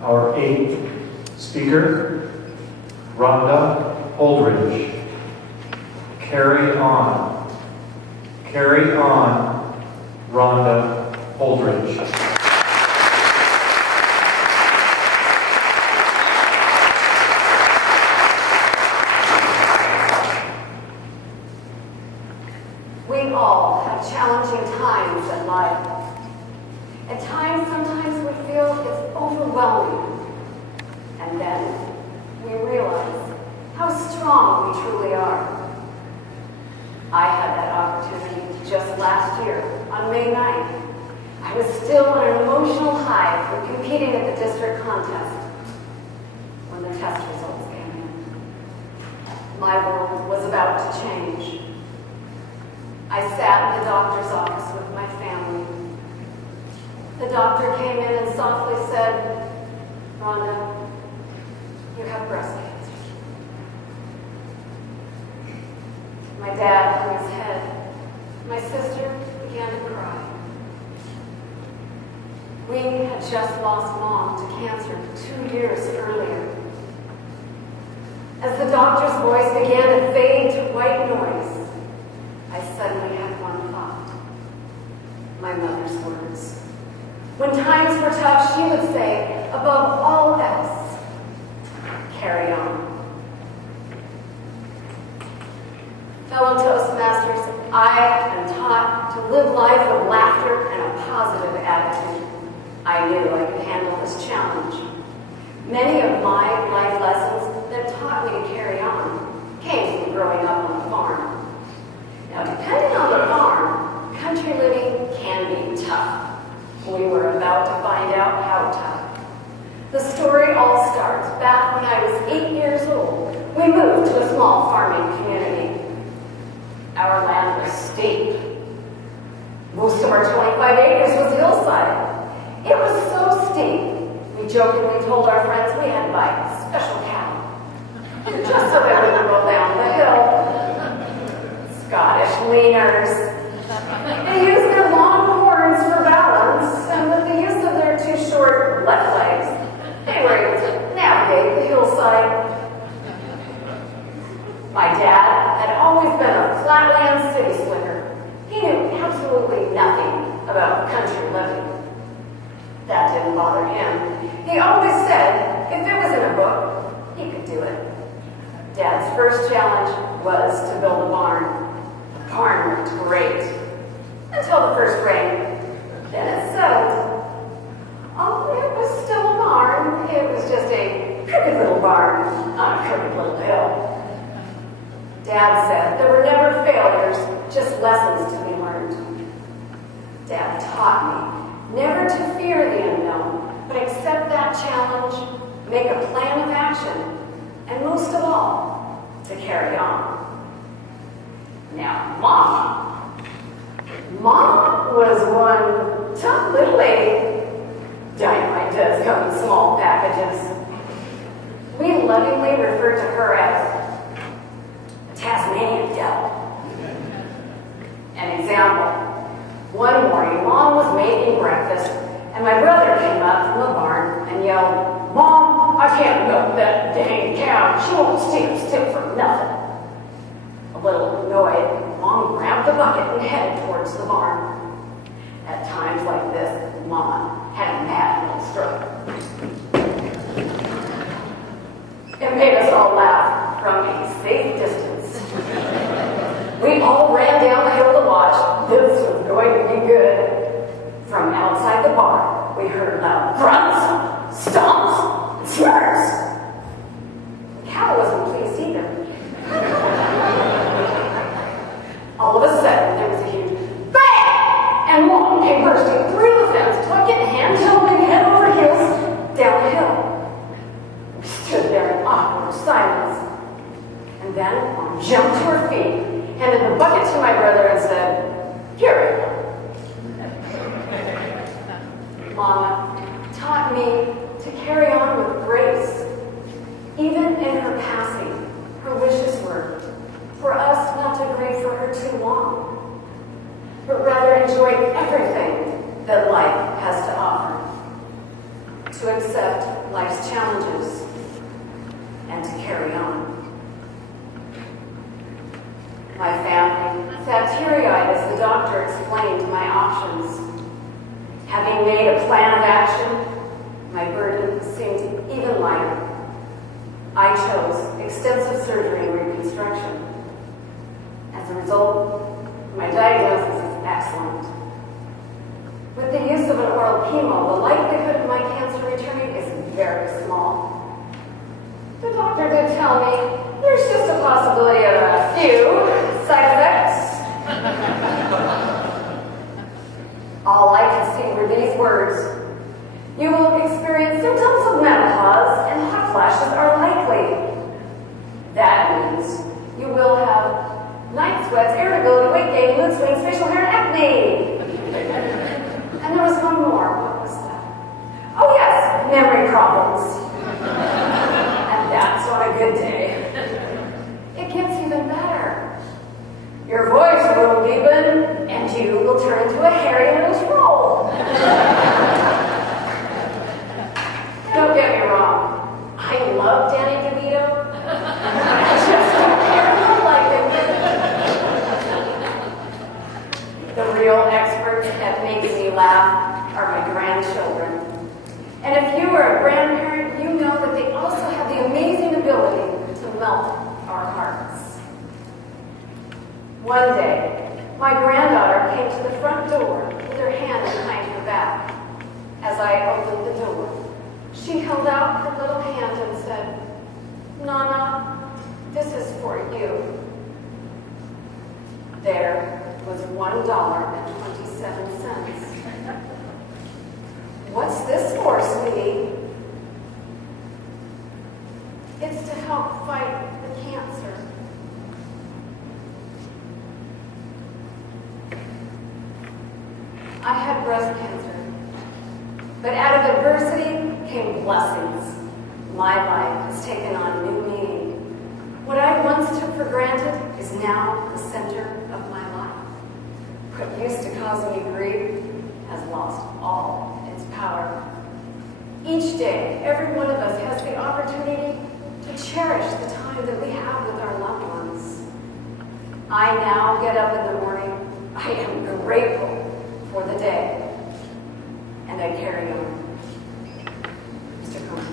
Our eighth speaker, Ronda Holdridge. Carry on. Carry on, Ronda Holdridge. We all have challenging times in life. At times, sometimes we feel it's overwhelming. And then we realize how strong we truly are. I had that opportunity just last year, on May 9th. I was still on an emotional high from competing at the district contest when the test results came in. My world was about to change. I sat in the doctor's office with my family. The doctor came in and softly said, "Rhonda, you have breast cancer." My dad hung his head. My sister began to cry. We had just lost Mom to cancer 2 years earlier. As the doctor's voice began to fade to white noise, I suddenly had one thought. My mother's words. When times were tough, she would say, above all else, carry on. Fellow Toastmasters, I am taught to live life with laughter and a positive attitude. I knew I could handle this challenge. Many of my life lessons that taught me to carry on came from growing up on a farm. Now, depending on the farm, country living can be tough. We were about to find out how tough. The story all starts back when I was 8 years old. We moved to a small farming community. Our land was steep. Most of our 25 acres was hillside. It was so steep, we jokingly told our friends we had to buy special cattle, just so they wouldn't roll down the hill. Scottish leaners. They used their long horns for balance, and with the use of their two short left legs, they were able to navigate the hillside. My dad had always been a flatland city slicker. He knew absolutely nothing about country living. That didn't bother him. He always said if it was in a book, he could do it. Dad's first challenge was to build a barn. The barn looked great. Until the first rain. Then it settled. Oh, it was still a barn. It was just a crooked little barn on a crooked little hill. Dad said there were never failures, just lessons to be learned. Dad taught me never to fear the unknown, but accept that challenge, make a plan of action, and most of all, to carry on. Now, Mom was one tough little lady. Dynamite does come in small packages. We lovingly referred to her as a Tasmanian devil. An example. One morning, Mom was making breakfast, and my brother came up from the barn and yelled, "Mom, I can't milk that dang cow. She won't stand still for nothing." A little annoyed, Mom grabbed the bucket and headed towards the barn. At times like this, Mom had a mad little stroke. It made us all laugh from a safe distance. We all ran down the hill to watch. This was going to be good. From outside the barn, we heard loud grunts, stomps, and smirks. The cow wasn't pleased either. All of a sudden, there was a huge bang! And Mom came bursting through the fence, tucking hand-tilting head over heels down the hill. We stood there in awkward silence. And then Mom jumped to her feet, handed the bucket to my brother, and said, "Here." Mama taught me to carry on with grace. Even in her passing, her wishes were for us not to grieve for her too long, but rather enjoy everything that life has to offer. to accept life's challenges, and to carry on. My family sat teary-eyed as the doctor explained my options. Having made a plan of action, my burden seemed even lighter. I chose extensive surgery and reconstruction. As a result, my diagnosis is excellent. With the use of an oral chemo, the likelihood of my cancer returning is very small. The doctor did tell me there's just a possibility of a few side effects. All I could see were these words: you will experience symptoms of menopause and hot flashes are likely. That means you will have night sweats, irritability, weight gain, mood swings, facial hair, and acne. And there was one more. What was that? Oh yes, memory problems. And that's on a good day. It gets even better. Your voice will deepen, and you will turn into a hairy little troll. Don't get me wrong. I love Danny DeVito. I just don't care if you like him. The real experts at making me laugh are my grandchildren. And if you are a grandparent, you know that they also have the amazing ability to melt our hearts. One day, my granddaughter came to the front door with her hand behind her back. As I opened the door, she held out her little hand and said, "Nana, this is for you." There was $1.27. "What's this for, sweetie?" "It's to help fight the cancer." I had breast cancer, but out of adversity came blessings. My life has taken on new meaning. What I once took for granted is now the center of my life. What used to cause me grief has lost all its power. Each day, every one of us has the opportunity to cherish the time that we have with our loved ones. I now get up in the morning. I am grateful for the day, and I carry on. Mr. Cohen.